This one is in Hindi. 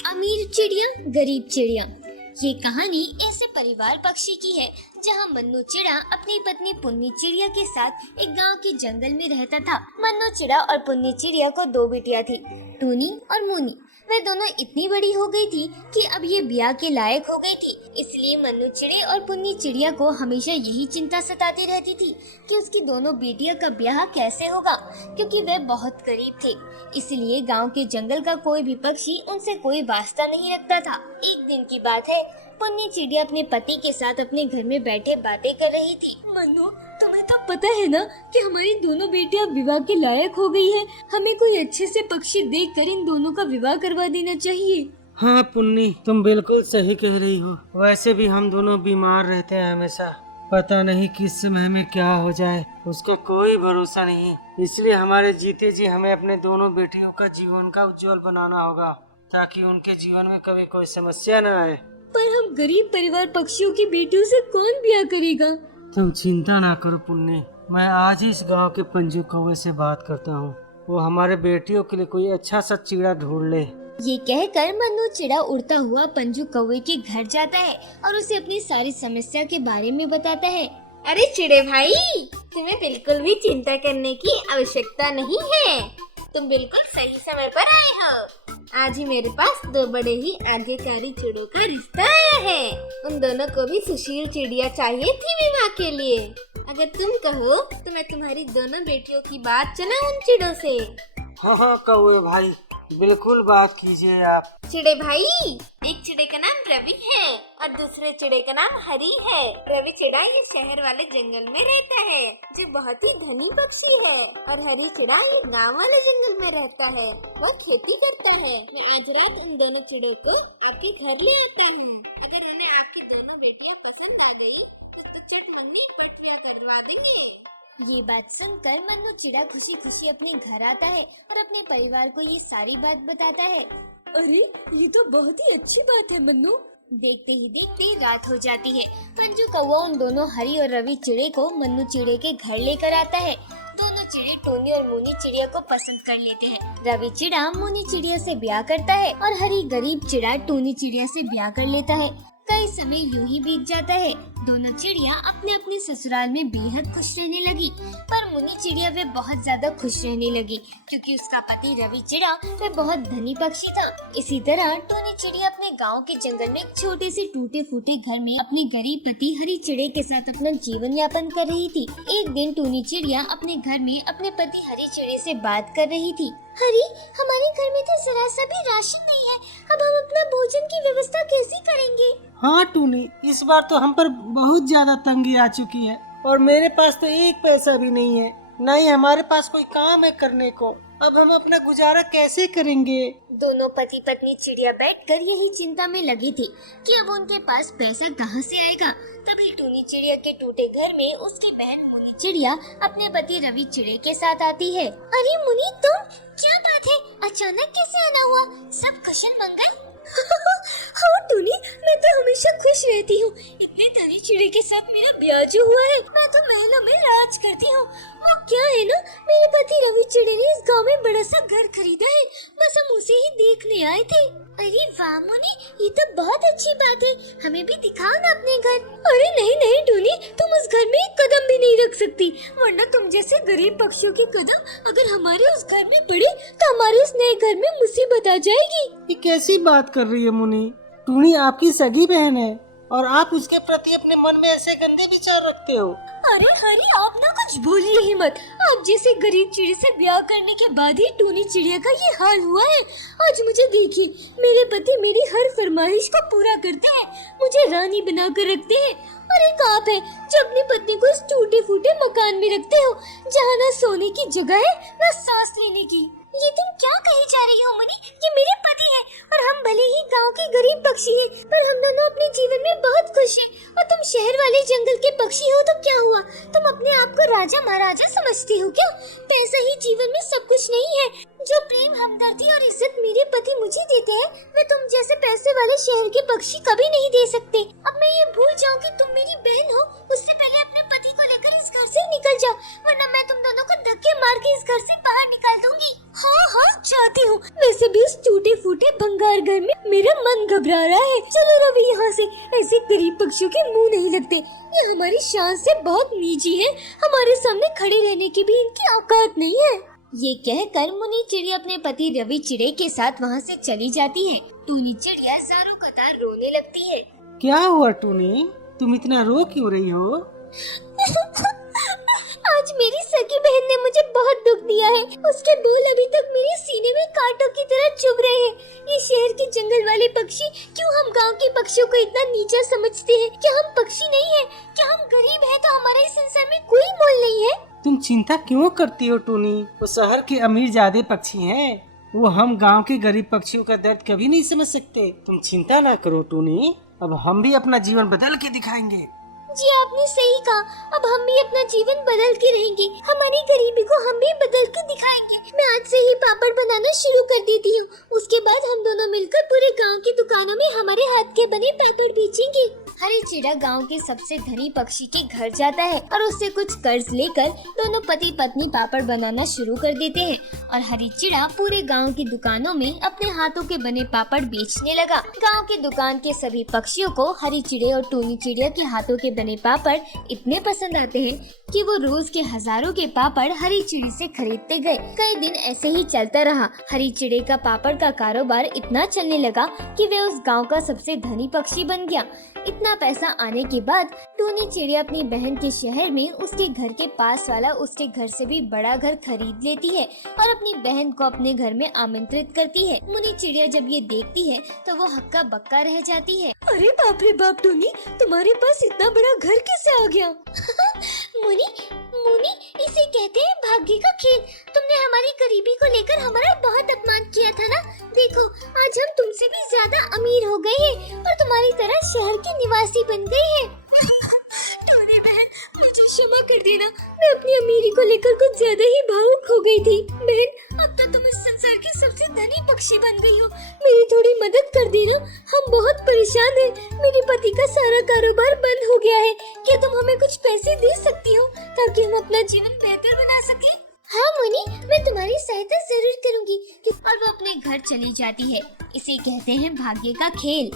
अमीर चिड़िया गरीब चिड़िया। ये कहानी ऐसे परिवार पक्षी की है जहाँ मन्नू चिड़ा अपनी पत्नी पुन्नी चिड़िया के साथ एक गांव के जंगल में रहता था। मन्नू चिड़ा और पुन्नी चिड़िया को दो बेटियां थी, टूनी और मूनी। वे दोनों इतनी बड़ी हो गई थी कि अब ये ब्याह के लायक हो गई थी। इसलिए मन्नू चिड़े और पुन्नी चिड़िया को हमेशा यही चिंता सताती रहती थी कि उसकी दोनों बेटियों का ब्याह कैसे होगा, क्योंकि वे बहुत गरीब थे। इसलिए गांव के जंगल का कोई भी पक्षी उनसे कोई वास्ता नहीं रखता था। एक दिन की बात है, पुन्नी चिड़िया अपने पति के साथ अपने घर में बैठे बातें कर रही थी। मन्नू, तुम्हें तो पता है ना कि हमारी दोनों बेटियां विवाह के लायक हो गई है। हमें कोई अच्छे से पक्षी देखकर इन दोनों का विवाह करवा देना चाहिए। हाँ पुन्नी, तुम बिल्कुल सही कह रही हो। वैसे भी हम दोनों बीमार रहते हैं हमेशा। पता नहीं किस समय में क्या हो जाए, उसका कोई भरोसा नहीं। इसलिए हमारे जीते जी हमें अपने दोनों बेटियों का जीवन का उज्जवल बनाना होगा, ताकि उनके जीवन में कभी कोई समस्या न आए। पर हम गरीब परिवार पक्षियों की बेटियों से कौन ब्याह करेगा? तुम चिंता ना करो पुन्नी, मैं आज ही इस गांव के पंजू कौवे से बात करता हूँ। वो हमारे बेटियों के लिए कोई अच्छा सा चिड़ा ढूंढ ले। ये कहकर मन्नू चिड़ा उड़ता हुआ पंजू कौवे के घर जाता है और उसे अपनी सारी समस्या के बारे में बताता है। अरे चिड़े भाई, तुम्हें बिल्कुल भी चिंता करने की आवश्यकता नहीं है। तुम बिल्कुल सही समय पर आए हो। आज ही मेरे पास दो बड़े ही आज्ञाकारी चिड़ों का रिश्ता आया है। उन दोनों को भी सुशील चिड़िया चाहिए थी विवाह के लिए। अगर तुम कहो तो मैं तुम्हारी दोनों बेटियों की बात चलाऊं उन चिड़ों से। हाँ कौवे भाई, बिल्कुल बात कीजिए आप। चिड़े भाई, एक चिड़े का नाम रवि है और दूसरे चिड़े का नाम हरी है। रवि चिड़ा ये शहर वाले जंगल में रहता है, जो बहुत ही धनी पक्षी है, और हरी चिड़ा ये गांव वाले जंगल में रहता है। वो खेती करता है। मैं आज रात उन दोनों चिड़ों को आपके घर ले आता हूँ। अगर उन्हें आपकी दोनों बेटियाँ पसंद आ गई तो चट मंगनी पट ब्याह करवा देंगे। ये बात सुनकर मन्नू चिड़ा खुशी खुशी अपने घर आता है और अपने परिवार को ये सारी बात बताता है। अरे, ये तो बहुत ही अच्छी बात है मन्नू। देखते ही देखते रात हो जाती है। पंजू कौवा उन दोनों हरी और रवि चिड़े को मन्नू चिड़े के घर लेकर आता है। दोनों चिड़े टोनी और मूनी चिड़िया को पसंद कर लेते हैं। रवि चिड़ा मूनी चिड़िया से ब्याह करता है और हरी गरीब चिड़ा टोनी चिड़िया से ब्याह कर लेता है। कई समय यूं ही बीत जाता है। दोनों चिड़िया अपने अपने ससुराल में बेहद खुश रहने लगी, पर मुनी चिड़िया वे बहुत ज्यादा खुश रहने लगी क्योंकि उसका पति रवि चिड़ा वे बहुत धनी पक्षी था। इसी तरह टोनी चिड़िया अपने गांव के जंगल में एक छोटे से टूटे फूटे घर में अपने गरीब पति हरी चिड़े के साथ अपना जीवन यापन कर रही थी। एक दिन टोनी चिड़िया अपने घर में अपने पति हरी चिड़े से बात कर रही थी। हरी, हमारे घर में तो जरा सा भी राशन नहीं है। अब हम अपना भोजन की व्यवस्था कैसे करेंगे? हाँ टूनी, इस बार तो हम पर बहुत ज्यादा तंगी आ चुकी है और मेरे पास तो एक पैसा भी नहीं है, न ही हमारे पास कोई काम है करने को। अब हम अपना गुजारा कैसे करेंगे? दोनों पति पत्नी चिड़िया बैठकर यही चिंता में लगी थी कि अब उनके पास पैसा कहाँ से आएगा। तभी टूनी चिड़िया के टूटे घर में उसकी बहन मुनी चिड़िया अपने पति रवि चिड़े के साथ आती है। अरे मुनी, तुम, क्या बात है? अचानक कैसे आना हुआ? सब कुशल मंगल? हाँ टूनी, मैं तो हमेशा खुश रहती हूँ। इतने धनी चिड़े के साथ मेरा ब्याह जो हुआ है, मैं तो महलों में राज करती हूँ। वो क्या है ना, मेरे पति रवि चिड़े ने इस गांव में बड़ा सा घर खरीदा है, बस हम उसे ही देखने आए थे। अरे वाह मुनी, ये तो बहुत अच्छी बात है। हमें भी दिखाओ ना अपने घर। अरे नहीं नहीं टूनी, तुम उस घर में एक कदम भी नहीं रख सकती, वरना तुम जैसे गरीब पक्षियों के कदम अगर हमारे उस घर में पड़े तो हमारे उस नए घर में मुसीबत आ जाएगी। ये कैसी बात कर रही है मुनी? टूनी आपकी सगी बहन है और आप उसके प्रति अपने मन में ऐसे गंदे विचार रखते हो। अरे हरी, आप ना कुछ बोलिए ही मत। आप जैसे गरीब चिड़े से ब्याह करने के बाद ही टूनी चिड़िया का ये हाल हुआ है। आज मुझे देखिए, मेरे पति मेरी हर फरमाइश को पूरा करते हैं, मुझे रानी बना कर रखते हैं। और एक आप है जो अपनी पत्नी को इस टूटे फूटे मकान में रखते हो, जहाँ न सोने की जगह है न सांस लेने की। ये तुम क्या कही जा रही हो मुनी? ये मेरे पति है और हम भले ही गांव के गरीब पक्षी हैं, पर हम दोनों अपने जीवन में बहुत खुश हैं। और तुम शहर वाले जंगल के पक्षी हो तो क्या हुआ? तुम अपने आप को राजा महाराजा समझती हो क्या? पैसा ही जीवन में सब कुछ नहीं है। जो प्रेम, हमदर्दी और इज्जत मेरे पति मुझे देते हैं, वे तुम जैसे पैसे वाले शहर के पक्षी कभी नहीं दे सकते। अब मैं ये भूल जाऊँ कि तुम मेरी बहन हो, उससे पहले अपने पति को लेकर इस घर से निकल जाओ, वरना मैं तुम दोनों को धक्के मार के इस घर से बाहर निकाल दूंगी। हाँ हाँ चाहती हूँ। वैसे भी इस टूटे फूटे भंगार घर में मेरा मन घबरा रहा है। चलो रवि यहाँ से, ऐसे गरीब पक्षियों के मुंह नहीं लगते। ये हमारी शान से बहुत नीची है, हमारे सामने खड़े रहने की भी इनकी औकात नहीं है। ये कहकर मुनी चिड़िया अपने पति रवि चिड़े के साथ वहाँ से चली जाती है। टूनी चिड़िया ज़ारों कतार रोने लगती है। क्या हुआ टूनी, तुम इतना रो क्यों रही हो? आज मेरी सगी बहन ने मुझे बहुत दुख दिया है। उसके बोल अभी तक मेरे सीने में कांटों की तरह चुभ रहे हैं। ये शहर के जंगल वाले पक्षी क्यों हम गांव के पक्षियों को इतना नीचा समझते हैं? क्या हम पक्षी नहीं हैं? क्या हम गरीब हैं तो हमारे इस संसार में कोई मोल नहीं है? तुम चिंता क्यों करती हो टूनी? वो शहर के अमीर ज्यादा पक्षी हैं, वो हम गांव के गरीब पक्षियों का दर्द कभी नहीं समझ सकते। तुम चिंता ना करो टूनी, अब हम भी अपना जीवन बदल के दिखाएंगे। जी आपने सही कहा, अब हम भी अपना जीवन बदल के रहेंगे। हमारी गरीबी को हम भी बदल के दिखाएंगे। मैं आज से ही पापड़ बनाना शुरू कर देती हूँ। उसके बाद हम दोनों मिलकर पूरे गांव की दुकानों में हमारे हाथ के बने पापड़ बेचेंगे। हरी चिड़ा गांव के सबसे धनी पक्षी के घर जाता है और उससे कुछ कर्ज लेकर दोनों पति पत्नी पापड़ बनाना शुरू कर देते हैं। और हरी चिड़ा पूरे गांव की दुकानों में अपने हाथों के बने पापड़ बेचने लगा। गांव के दुकान के सभी पक्षियों को हरी चिड़े और टूनी चिड़िया के हाथों के बने पापड़ इतने पसंद आते हैं कि वो रोज के हजारों के पापड़ हरी चिड़ी से खरीदते गए। कई दिन ऐसे ही चलता रहा। हरी चिड़े का पापड़ का कारोबार इतना चलने लगा कि वे उस गांव का सबसे धनी पक्षी बन गया। इतना पैसा आने के बाद टूनी चिड़िया अपनी बहन के शहर में उसके घर के पास वाला उसके घर से भी बड़ा घर खरीद लेती है और अपनी बहन को अपने घर में आमंत्रित करती है। मुनी चिड़िया जब ये देखती है तो वो हक्का बक्का रह जाती है। अरे बाप रे बाप टूनी, तुम्हारे पास इतना बड़ा घर कैसे आ गया? मुनी मुनी इसे कहते हैं भाग्य का खेल। तुमने हमारी गरीबी को लेकर हमारा बहुत अपमान किया था ना। देखो आज हम तुमसे भी ज्यादा अमीर हो गए हैं और तुम्हारी तरह शहर के निवासी बन गए हैं। टूनी बहन मुझे क्षमा कर देना, मैं अपनी अमीरी को लेकर कुछ ज्यादा ही भावुक हो गई थी। बहन अब तो तुम इस संसार की सबसे धनी पक्षी बन गई हो, मेरी थोड़ी मदद कर देना। हम बहुत परेशान हैं, मेरे पति का सारा कारोबार बंद हो गया है। क्या तुम हमें कुछ पैसे दे सकती हो ताकि हम अपना जीवन बेहतर बना सकें? हाँ मुनी, मैं तुम्हारी सहायता जरूर करूंगी। और वो अपने घर चली जाती है। इसे कहते हैं भाग्य का खेल।